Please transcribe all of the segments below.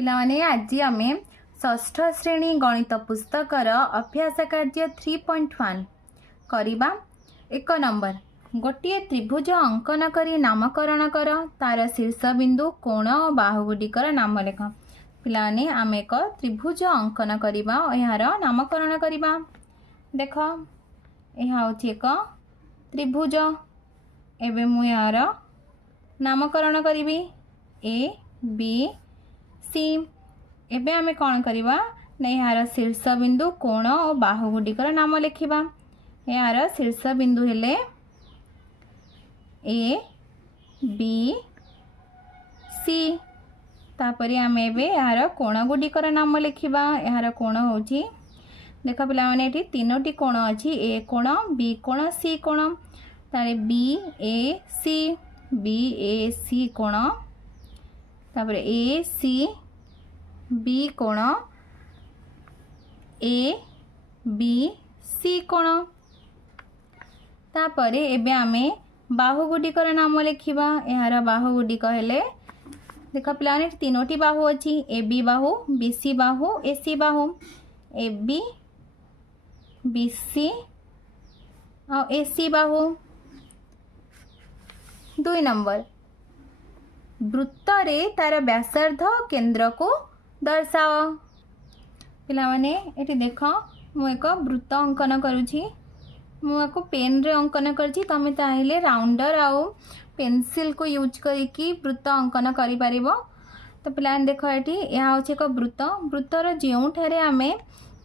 पिलाने आज आम षष्ठ श्रेणी गणित पुस्तकर अभ्यास कार्य 3.1 करवा। 1 नंबर गोटे त्रिभुज अंकन करी नामकरण कर तार शीर्ष बिंदु कोण और बाहुगुड़िकर नाम लेख। पिलाने आम एक त्रिभुज अंकन करवा यार नामकरण करवा। देख यह हूँ एक त्रिभुज। एवं मु यार नामकरण करी ए बी सी। एबे आमे कौन करवा ना यार शीर्ष बिंदु कोण और बाहुगुड़िकर नाम लिखा। यार शीर्ष बिंदु हेले ए बी सी। तापरे आमे एबे यार कोण गुड़िकर नाम लिखा। यार कोण होची देख पिला माने एठी तीनोटी कोण अछि, ए कोण बी कोण सी कोण। तारे बी ए सी कोण, तापरे ए सी बी कोण ए बी सी कोण। तापरे एबे आमे बाहुगुड़िकर नाम लिखा। यार बाहुगुड़िक हेले देख पिलाने तीनोटी बाहु अच्छी, A B Bahu B C Bahu A C Bahu. A B B C और ए सी बाहु। 2 नंबर वृत्त रे तार व्यासार्ध केंद्र को दर्शाओ। पिला माने एटी देख मु एक वृत्त अंकन करुछि। मुझे पेन रे अंकन करछि, तमे चाहिले राउंडर आउ पेंसिल को यूज करिकी वृत्त अंकन करि परिबो। तो पिला देख एटी यह होछि एक वृत्त। वृत्तर जेउठारे आमे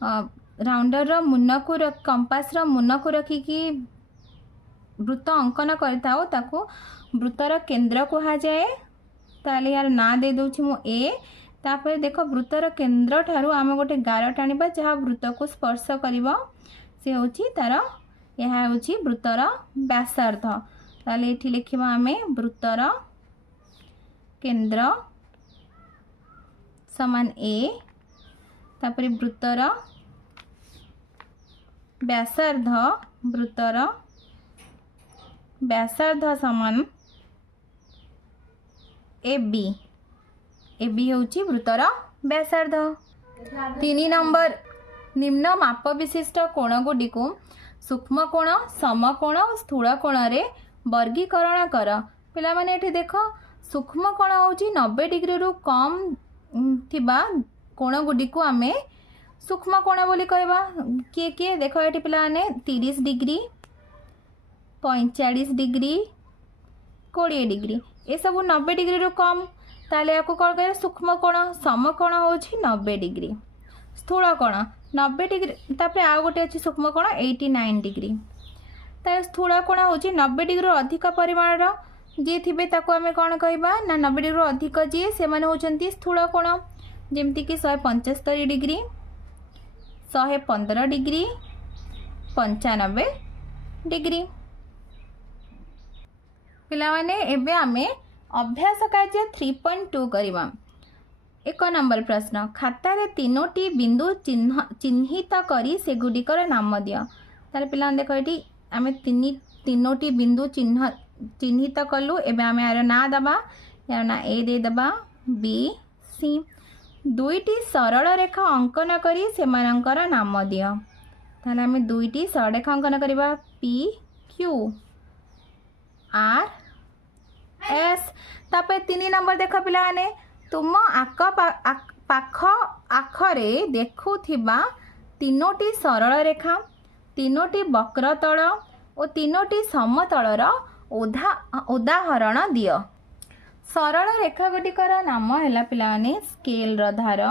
राउंडर रो मुन को कंपास रो मुन को रखिकी वृत्त अंकन करताओ ताको वृत्तर केंद्र कहा जाए। ताले यार ना दे दोछि मु ए। तापर देख वृत्तर केंद्र ठारू आम गोटे गार टाणीबा जहाँ वृत्त को स्पर्श करिवो से होछि तार यह होछि वृत्तर व्यासार्ध। ताले एठी लिखिबा आमे वृत्तर केंद्र समान ए, तापर वृत्तर व्यासार्ध समान ए बी होची वृत्तर व्यासार्ध। 3 नंबर निम्न माप विशिष्ट कोण गुडी को सूक्ष्म कोण, समकोण और स्थूल कोण रे वर्गीकरण कर। पिला माने एठी देखो सूक्ष्म कोण होची 90 डिग्री रु कम थिबा कोण गुडी को आमे सूक्ष्म कोण बोली कहबा। किए किए देखो एठी पिला माने 30 डिग्री 45 डिग्री 20 डिग्री ए सब 90 डिग्री रु कम। ताले याको कौन कह सूक्ष्म कोण। समकोण होची 90 डिग्री, स्थूल कोण 90 डिग्री, तापर आ गोटे अच्छी सूक्ष्म कोण 89 डिग्री। तार स्थूल कोण होची 90 डिग्री अधिक परिमाण जी थिबे ताको आमे कौन कहबा ना 90 डिग्री अधिक जी से माने होचंती स्थूल कोण। जेमति कि 175 डिग्री 115 डिग्री 95 डिग्री। पिला माने एबे आमे अभ्यास कार्य 3.2 करवा। 1 नंबर प्रश्न खातार तीनोटी बिंदु चिन्हित करी से गुड़िकर नाम दियो। तार पिला देख ये आम तीनोटी बिंदु चिन्हित कलु। एबे आमे यार ना दबा, यार ना ए दे दबा बी सी। 2टी सरल रेखा अंकन करी सेमानंकर नाम दियो। ताले आमे 2टी सरल रेखा अंकन करबा पी क्यू आर एस। तापर 3 नंबर देख पिला माने तुम पाख आखरे देखुथिबा तीनोटी सरल रेखा, तीनोटी वक्रतल और तीनोटी समतलर उदाहरण दियो। सरल रेखा गुड़िकर नाम है पिला माने स्केल धार,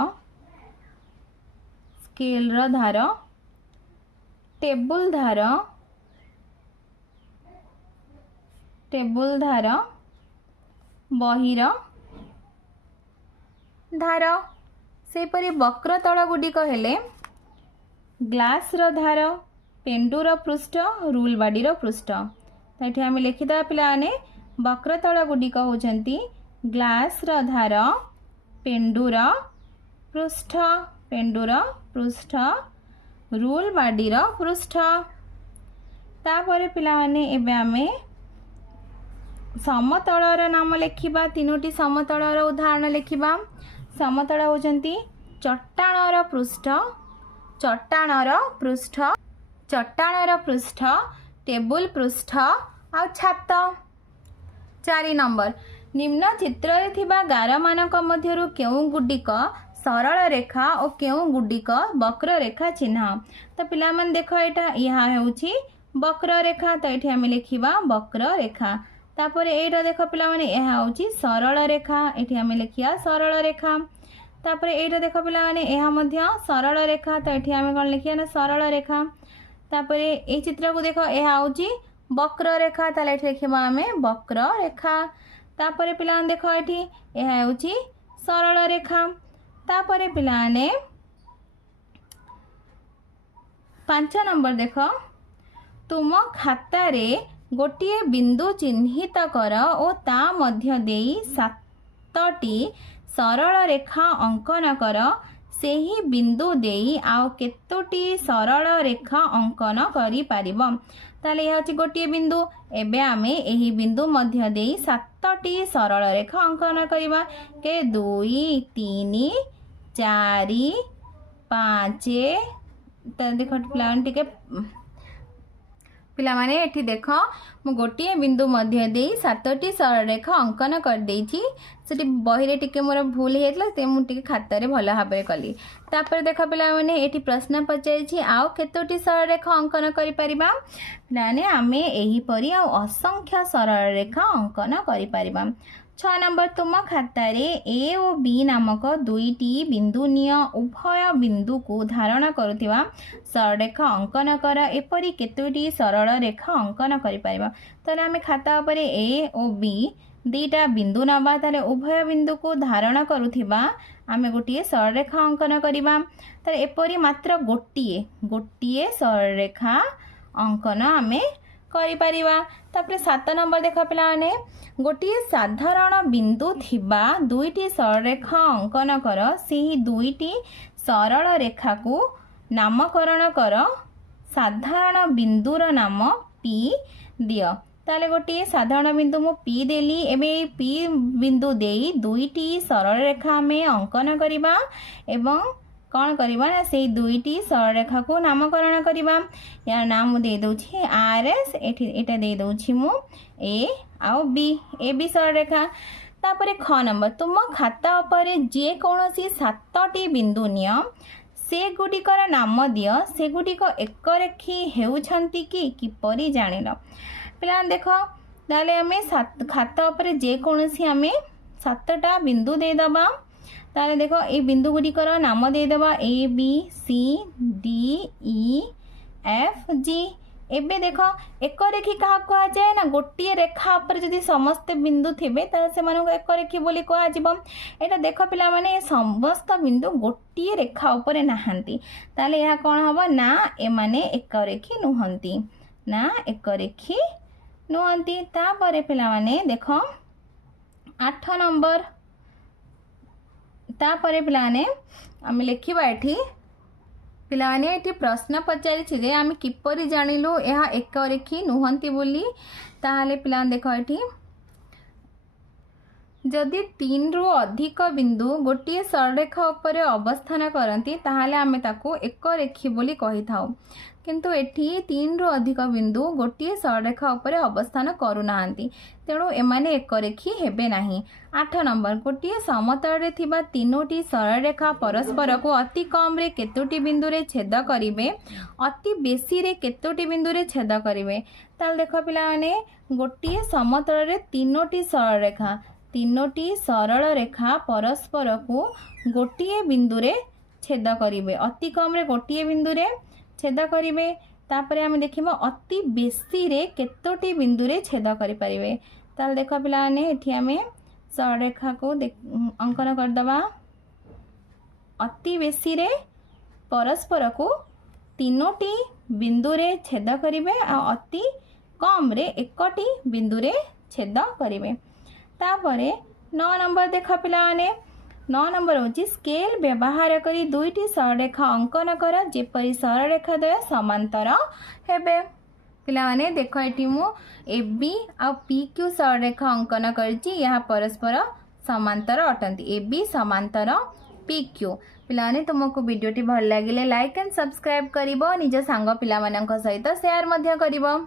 टेबुल धार, बहिर धार। सेपरी वक्रतल गुड़िक हेले ग्लास धार, पेंडुर पृष्ठ, रूल बाडीर पृष्ठ। तो ये आम लिखिदा पिला माने वक्रतल गुड़िक होचंती ग्लास धार, पेंडुर पृष्ठ, रूल बाडीर पृष्ठ। तापर पिला माने एबे आमे समतलर नाम लिखा, तीनोटी समतलर उदाहरण लिखा। समतल होउछंती चट्टाणर पृष्ठ चट्टाणर पृष्ठ चट्टाणर पृष्ठ टेबुल पृष्ठ आ छात। 4 नंबर निम्न चित्र रे थिबा गार मानक मध्यरु केउ गुडिक सरल रेखा और केउ गुडिक वक्र रेखा चिन्ह। तो पिला मन देखो एटा यहाँ हेउछि वक्र रेखा, तो ये आम लिखा वक्र रेखा। तापर एटा देख पिला माने यह होउछि सरल रेखा, ये आम लिखा सरल रेखा। तापर एटा देख पिला माने यह मध्य सरल रेखा, तो ये आम कौन लिखा ना सरल रेखा। तापर ए चित्र को देख यह होउछि वक्र रेखा, ताले एठी लिखिबा आमे वक्र रेखा। तापर पिला देख एठी यह होउछि सरल रेखा। तापर पिला ने 5 नंबर देख तुम खाता रे गोटे बिंदु चिन्हित कर और ता मध्य देई 7टी सरल रेखा अंकन कर। सेही बिंदु देई आउ केतोटी सरल रेखा अंकन करि पारिबो। ताले यह अछि गोटे बिंदु, एबे आमे एही बिंदु मध्य देई 7टी सरल रेखा अंकन करिबा के 2 3 4 5। तो देख पिला माने एठी देख मु गोटे बिंदु मध्य दे 7टी सरल रेखा अंकन कर देछि। सेठी बही रे टिके मोर भूल हेतला ते मु टिके खाता रे भल भाबरे कली। तापर देख पिला माने एठी प्रश्न पचाइछि आउ केतोटी सरल रेखा अंकन करि परिबा। पिला ने आमे एही परी आ असंख्य सरल रेखा अंकन करि परिबा। 6 नंबर तुम खाता रे ए और बी नामक 2टी बिंदु निय उभय बिंदु को धारण करुथिबा सरल रेखा अंकन कर। एपरी केतोटी सरल रेखा अंकन करि परिबा। ताले आमे खाता उपरे ए और बी दीटा बिंदु नबा, ताले उभय बिंदु को धारण करुथिबा आमे गोटिए सरल रेखा अंकन करिबा। ताले एपरी मात्र गोटिए सरल रेखा अंकन आमे करि परिबा। तापर 7 नंबर देख पिला माने गोटिए साधारण बिंदु थिबा 2टी सरल रेखा अंकन कर। सेही 2टी सरल रेखा को नामकरण कर। साधारण बिंदुर नाम पी दियो। ताले गोटिए साधारण बिंदु मु पी देली, एबे पी बिंदु देई 2टी सरल रेखा में अंकन करिबा एवं कौन करबा ना से 2टी सरल रेखा को नामकरण करबा। यार नाम दे दउछि आर एस, एटा दे दउछि मु ए आउ बी, ए बी सरल रेखा। तापरे ख नंबर तुम खाता उपरे जे कोनोसी 7टी बिंदु निय से गुडिकर नाम दियो। से गुडिक एक रेखी हेउछंती कि किपरि जानिल। पिला देख ताले आमे खाता उपरे जे कोनोसी आमे 7टा बिंदु दे दबा। ताले देखो ए बिंदु गुडिकर नाम दे दबा A B C D E F G. एबे देखो एक रेखी क्या कह जाए ना गोटे रेखा पर जदि समस्त बिंदु थे ताले से मानको एक रेखी बोली कह जिवो। एटा देख पिला माने समस्त बिंदु गोटे रेखा ऊपर नाहंती, ताले यह कौन हबो ना ए माने एक रेखी नुहंती, ना एक रेखी नुहंती। तापरे पिला माने देखो 8 नंबर तापरे पिलाने आम लिखा एठी पिलाने एठी प्रश्न पचारि जे आम किपरि जानिलु यह एक रेखी नुहंती बोली। ताहले पिलाने देखो एठी जदि 3 रु अधिक बिंदु गोटे सरल रेखा उपरे अवस्थान करती ताहले आमे ताको एक रेखी बोली कहि थाउ, किंतु एठी 3 रु अधिक बिंदु गोटे सरल रेखा उपरे अवस्थान करूनाहांती, तेणु एमाने एक रेखी हेबे नाही। 8 नंबर गोटे समतल रे थिबा 3टी सरल रेखा परस्पर को अति कम रे केतोटी बिंदु रे छेद करिवे, अति बेसी रे केतोटी बिंदु रे छेद करिवे। ताल देखो पिला माने गोटे समतल रे 3टी सरल रेखा परस्पर को गोटे बिंदु रे छेद करिवे, अति कम रे गोटे बिंदु रे छेद करिवे। तापरे आमे देखिबो अति बेसी रे केतोटी बिंदु रे छेद करि परिवे। ताल देखो पिला माने एठी आमे सरल रेखा को अंकन कर दबा। अति बेसी रे परस्पर को 3टी बिंदु रे छेद करिवे आ अति कम रे 1टी बिंदु रे छेद करिवे। तापरे 9 नंबर देखा पिला माने 9 नंबर होची स्केल व्यवहार करी 2टी सरल रेखा अंकन कर जेपरी सरल रेखा द्वय समांतर हेबे। पिला माने देखो एठी मु ए बी आ पी क्यू सरल रेखा अंकन करची, यह परस्पर समांतर अटंती ए बी समांतर पी क्यू। पिलाने तुमको वीडियोटी भल लगे लाइक एंड सब्सक्राइब करिवो निज सांग पिला मानक सहित शेयर मध्य करिवो।